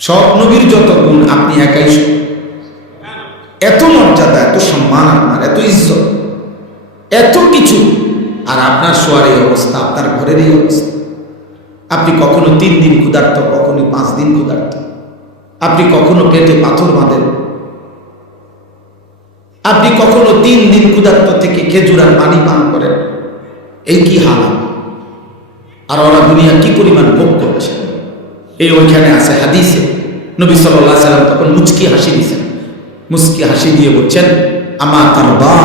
সব নবীর যত গুণ আপনি একাই সব। এত মর্যাদা, এত সম্মান আপনার, এত ইজ্জত, এত কিছু, আর আপনার শোয়ার এই অবস্থা, আপনার ঘরের এই অবস্থা। আপনি কখনো 3 দিন ক্ষুধার্ত, কখনো 5 দিন ক্ষুধার্ত, আপনি কখনো পেটে পাথর বাঁধেন, আপনি কখনো 3 দিন ক্ষুধার্ত থেকে খেজুর আর পানি পান করেন। এই কি হাল! আর ওরা দুনিয়া কি পরিমাণ ভোগ করছে। এই ওইখানে আছে হাদিসে নবী সাল্লাল্লাহু আলাইহি সাল্লাম তখন মুচকি হাসি দিয়েছেন, মুচকি হাসি দিয়ে বলছেন, আমা তারবা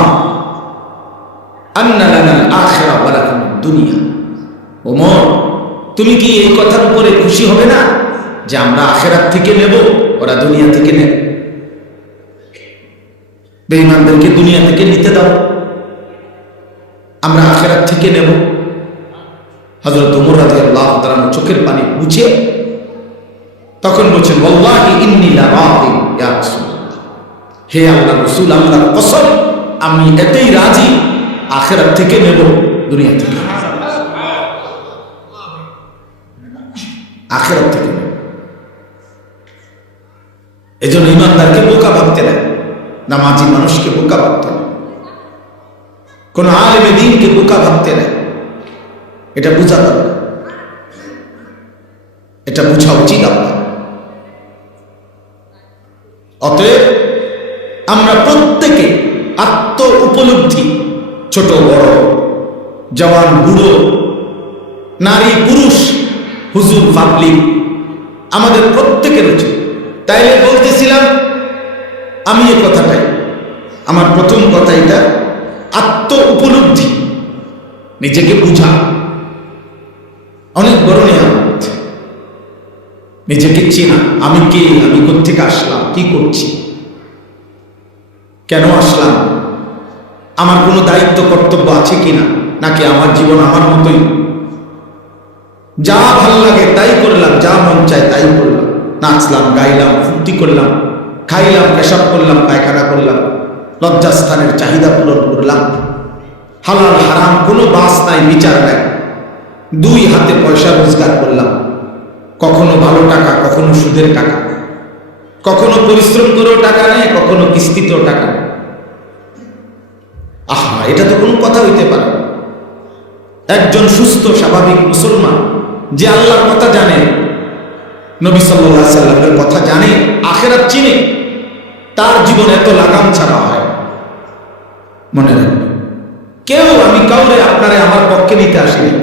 আন্না লানাল আখিরাহ দুনিয়া। ওমর, তুমি কি এই কথার উপরে খুশি হবে না যে আমরা আখিরাত থেকে নেব, ওরা দুনিয়া থেকে নেব? বেঈমানদেরকে দুনিয়া থেকে নিতে দাও, আমরা আখিরাত থেকে নেব। হযরত ওমর রাদিয়াল্লাহু তাআলা চোখের পানি মুছে তখন বলছেন, ওয়াল্লাহি ইন্নী লারাদি ইয়া রাসূলুল্লাহ, হে আল্লাহর রাসূল, আল্লাহর কসম, আমি এতেই রাজি আখিরাত থেকে নেব দুনিয়া থেকে। আখিরাত থেকে। এজন্য ইমানদারকে বোকা ভাবতে নেয়, নামাজি মানুষকে বোকা ভাবতে নেয়, কোন আলেমে দ্বীনকে বোকা ভাবতে নেয়। এটা বোঝা দরকার, এটা বোঝা উচিত আপনার। অতএব আমরা প্রত্যেকে আত্ম উপলব্ধি, ছোট বড়, জওয়ান বুড়ো, নারী পুরুষ, হুজুর পাবলিক, আমাদের প্রত্যেকের উচিত। তাইলে বলতেছিলাম আমি এই কথাটাই, আমার প্রথম কথা এটা, আত্ম উপলব্ধি, নিজেকে বুঝা অনেক বড় নিয়ামত। নিজেকে চেনা, আমি কে, আমি কোত্থেকে আসলাম, কি করছি, কেন আসলাম, আমার কোনো দায়িত্ব কর্তব্য আছে কিনা, নাকি আমার জীবন আমার মতোই, যা ভাল লাগে তাই করলাম, যা মন চায় তাই করলাম, নাচলাম, গাইলাম, ফুর্তি করলাম, খাইলাম, পেশাব করলাম, পায়খানা করলাম, লজ্জাস্থানের চাহিদা পূরণ করলাম, হালাল হারাম কোনো বাস নাই, বিচার নাই, দুই হাতে পয়সা রোজগার করলাম, কখনো ভালো টাকা, কখনো সুদের টাকা, কখনো পরিশ্রম করেও টাকা নেই, কখনো কিস্তিতেও টাকা। আহা, এটা তো কোনো কথা হইতে পারে। একজন সুস্থ স্বাভাবিক মুসলমান যে আল্লাহর কথা জানে, নবী সাল্লাল্লাহু আলাইহি সাল্লামের কথা জানে, আখিরাত চিনে, তার জীবন এত লাগাম ছাড়া হয়। মনে রাখবেন, কেউ, আমি কাউরে আপনারে আমার পক্ষে নিতে আসিনি,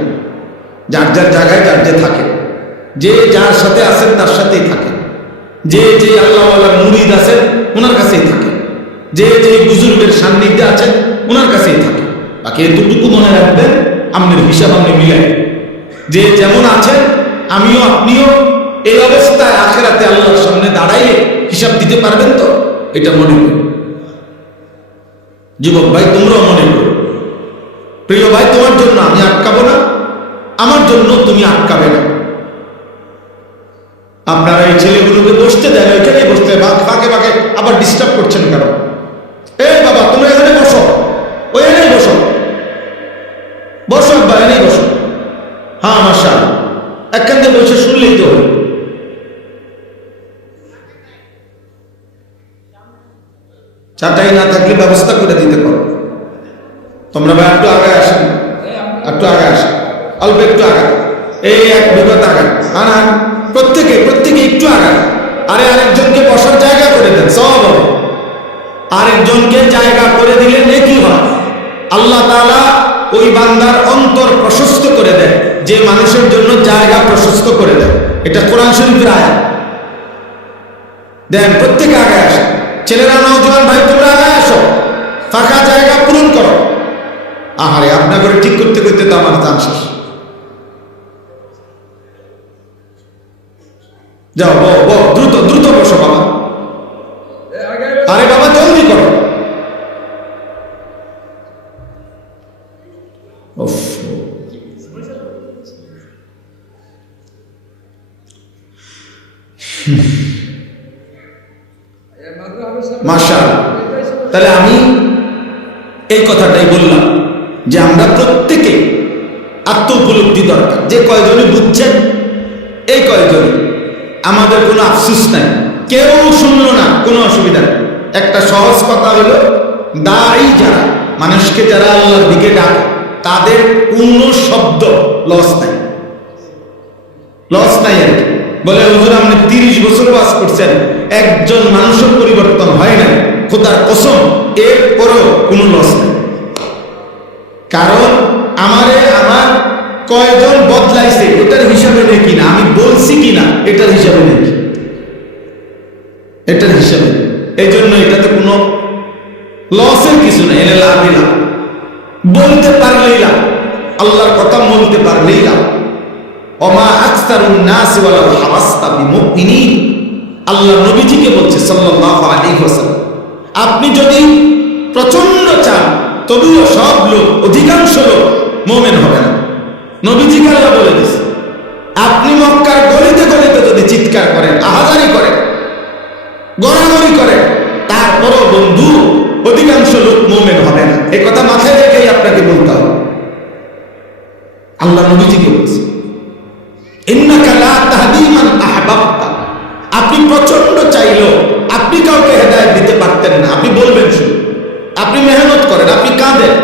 যার যার জায়গায় যার যে থাকে, যে যার সাথে আছেন তার সাথেই থাকে, যে যে আল্লাহওয়ালার মুরিদ আছেন ওনার কাছেই থাকে, যে যে বুজুর্গের সান্নিধ্যে আছেন ওনার কাছেই থাকে। বাকি এতটুকু মনে রাখবেন, আপনার হিসাব আপনি মিলাই, যে যেমন আছেন আমিও আপনিও এই অবস্থায় আখিরাতে আল্লাহর সামনে দাঁড়াইয়ে হিসাব দিতে পারবেন তো? এটা মনে করুন। যুবক ভাই, তোমরাও মনে করো। প্রিয় ভাই, তোমার জন্য আমি আটকাবো না, আমার জন্য তুমি আটকাবে না। আপনারা এই ছেলেগুলোকে বসতে দেন, ওইখানে বসতে, ফাঁকে ফাঁকে আবার ডিস্টার্ব করছেন কেন? এই বাবা, তোমরা এখানে বসো, ওই এনেই বসো, বসো আব্বা, এনেই বসো। হ্যাঁ, মাশাআল্লাহ, একখান দিয়ে বসে শুনলেই তো। চাটাই না থাকলে ব্যবস্থা করে দিতে পারো। তোমরা ভাই একটু আগে আসেন, একটু আগে আসেন, অল্প একটু আগে, এই এক বিগত আগে, হ্যাঁ, প্রত্যেকে একটু আগে। আরে আরেকজনকে বসার জায়গা করে দেন, সওয়াব হবে। আরেকজনকে জায়গা করে দিলে নেকি হয়। আল্লাহ তাআলা ওই বান্দার অন্তর প্রশস্ত করে দেয় যে মানুষের জন্য জায়গা প্রশস্ত করে দেয়। এটা কোরআন শরীফের আয়াত। দেন, প্রত্যেকে আগে আসে। ছেলেরা, নওজোয়ান ভাই, তোমরা আগে আসো, ফাঁকা জায়গা পূরণ করো। আহারে, আপনার করে ঠিক করতে করতে তো আমার দাম শেষ। যাও, দ্রুত দ্রুত বসো বাবা। আরে বাবা, জলদি করো। মাশাআল্লাহ। তাহলে আমি এই কথাটাই বললাম যে আমরা প্রত্যেকে আত্ম উপলব্ধি দরকার। যে কয়জনে বুঝছেন, এই কয়জনে, আমাদের কোনো আফসোস নাই, কেউ শুনলো না, কোনো অসুবিধা নেই। একটা সহজ কথা হলো, দায়ী যারা, মানুষকে যারা আল্লাহর দিকে ডাকে, তাদের কোনো শব্দ লস নাই, লস নাই। আর কি বলে, হুজুর আপনি 30 বছর ওয়াজ করছেন, একজন মানুষের পরিবর্তন হয় না, খোদার কসম, এরপরও কোনো লস নাই। কারণ আমার কয়জন বদলাইছে এটার হিসাবে নেই কিনা, আমি বলছি কিনা এটার হিসাবে নেই, এটার হিসাবে। এই জন্য এটাতে কোনো লসের কিছু নেই, এলে লাভই লাভ, বলতে পারলেই লাভ। আল্লাহর কথা বলতে পারলেই লাভ। ওমা আকসারুন নাস ওয়ালাউ হাওয়াস্তা বিমুমিনিন, আল্লাহ নবীজিকে বলছে সাল্লাল্লাহু আলাইহি ওয়াসাল্লাম, আপনি যদি প্রচন্ড চান তবুও সব লোক, অধিকাংশ লোক মুমিন হবে না। নবীজিকে আল্লাহ বলে দিয়েছে, আপনি মক্কার গলিতে গলিতে যদি চিৎকার করেন, আহাজারি করেন, গড়াগড়ি করেন, তারপরও বন্ধু অধিকাংশ লোক মুমিন হবে না। এই কথা মাথায় রেখেই আপনাকে বলতে হবে। আল্লাহ নবীজিকে বলছে, ইন্নাকা লা তাহদি মান আহবাবতা, আপনি প্রচন্ড চাইলেও আপনি কাউকে হেদায়েত দিতে পারতেন না। আপনি বলবেন শুধু, আপনি মেহনত করেন, আপনি কাঁদেন,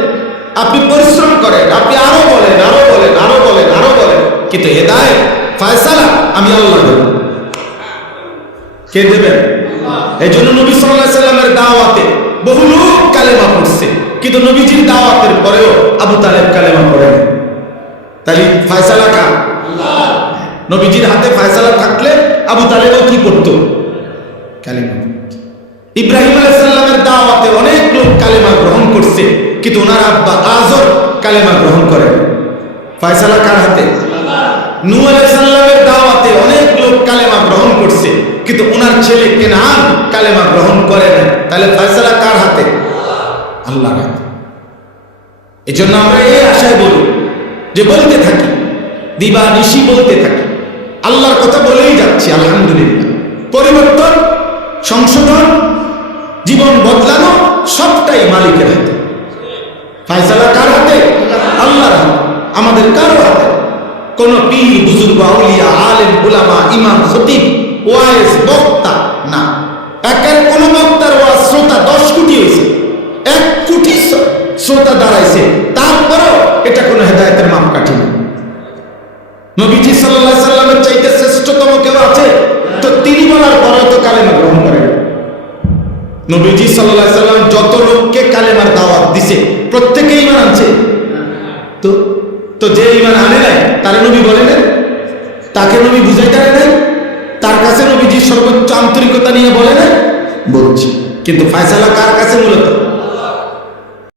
আপনি পরিশ্রম করেন, আপনি আরো বলেন, আরো বলেন, আরো বলেন, আরো বলেন, কিন্তু হেদায়েত ফয়সালা আমি আল্লাহ দেব। কে দেবেন? এই জন্য নবী সাল্লাল্লাহু আলাইহি সাল্লামের দাওয়াতে বহু লোক কালেমা পড়ছে, কিন্তু নবীজির দাওয়াতের পরেও আবু তালেব কালেমা পড়েন। তাহলে ফয়সালা কার? আল্লাহ। নবীজির হাতে ফয়সালা থাকলে আবু তালেবও কি পড়তো? কালেমা। ইব্রাহিম আলাইহিস সালামের দাওয়াতে অনেক লোক কালেমা গ্রহণ করছে, কিন্তু ওনার আব্বা আজর কালেমা গ্রহণ করেন। ফয়সালা কার হাতে? আল্লাহ। নূহ আলাইহিস সালামের দাওয়াতে অনেক লোক কালেমা গ্রহণ করছে, কিন্তু ওনার ছেলে কেনান কালেমা গ্রহণ করে না। তাহলে ফয়সালা কার হাতে? আল্লাহর হাতে। এজন্য আমরা এই আশায় বলি, যে বলতে থাকি, দিবা নিশি বলতে থাকি, আল্লাহর কথা বলেই যাচ্ছি, আলহামদুলিল্লাহ। পরিবর্তন, সংশোধন, জীবন বদলানো সবটাই মালিকের হাতে। ফয়সালা কার হাতে? আল্লাহর হাতে, আমাদের কারো হাতে। কোন পীর, বুজুর্গ, আউলিয়া, আলেম, উলামা, ইমাম, খতিব, ওয়াইজ, বক্তা না। একের কোন বক্তার ওয়াজ শ্রোতা 10 কোটি হয়েছে, 1 কোটি শ্রোতা দাঁড়াইছে, তারপরও এটা কোনো হেদায়েতের মাপকাঠি না। নবীজি সাল্লাল্লাহু আলাইহি সাল্লামের চাইতে শ্রেষ্ঠতম কেউ আছে? তো তিনি বলার পরেও তো কালেমা গ্রহণ করেন। নবীজি সাল্লাল্লাহু আলাইহি সাল্লাম যত লোককে কালেমার দাওয়াত দিছে, প্রত্যেকে ঈমান আনছে। তো যে ঈমান আনে নাই তারে নবী বলে না, তাকে নবী বুঝাইতে পারে নাই, তার কাছে নবীজি সর্বোচ্চ আন্তরিকতা নিয়ে বলে না, বলছি। কিন্তু ফয়সালা কার কাছে? মূলত